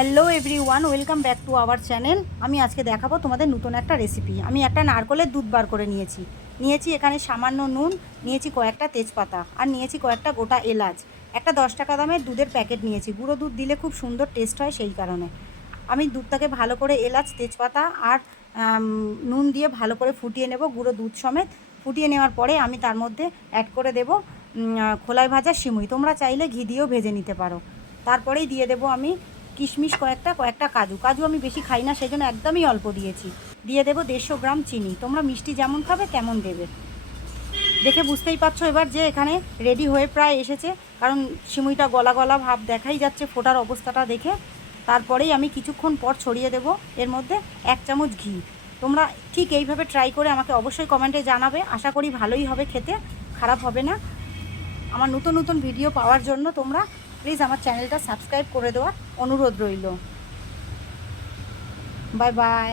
Hello everyone, welcome back to our channel. আমি আজকে দেখাবো তোমাদের নতুন একটা রেসিপি। আমি একটা নারকেলের দুধ বার করে নিয়েছি এখানে সামান্য নুন, নিয়েছি কয়েকটা তেজপাতা, আর নিয়েছি কয়েকটা গোটা এলাচ। একটা 10 টাকা দামের দুধের প্যাকেট নিয়েছি। গুঁড়ো দুধ দিলে খুব সুন্দর টেস্ট হয়, সেই কারণে আমি দুধটাকে ভালো করে এলাচ, তেজপাতা আর নুন দিয়ে ভালো করে ফুটিয়ে নেব, গুঁড়ো দুধ সমেত। ফুটিয়ে নেওয়ার পরে আমি তার মধ্যে অ্যাড করে দেব খোলায় ভাজা সিমুই। তোমরা চাইলে ঘি দিয়েও ভেজে নিতে পারো। তারপরেই দিয়ে দেব আমি কিশমিশ কয়েকটা কাজু আমি বেশি খাই না, সেই জন্য একদমই অল্প দিয়েছি। দিয়ে দেবো 150 গ্রাম চিনি। তোমরা মিষ্টি যেমন খাবে তেমন দেবে। দেখে বুঝতেই পারছো এবার যে এখানে রেডি হয়ে প্রায় এসেছে, কারণ সিমুইটা গলা গলা ভাব দেখাই যাচ্ছে ফোটার অবস্থাটা দেখে। তারপরেই আমি কিছুক্ষণ পর ছড়িয়ে দেব এর মধ্যে 1 চামচ ঘি। তোমরা ঠিক এইভাবে ট্রাই করে আমাকে অবশ্যই কমেন্টে জানাবে। আশা করি ভালোই হবে খেতে, খারাপ হবে না। আমার নতুন নতুন ভিডিও পাওয়ার জন্য তোমরা প্লিজ আমার চ্যানেলটা সাবস্ক্রাইব করে দেওয়ার অনুরোধ রইল। Bye bye.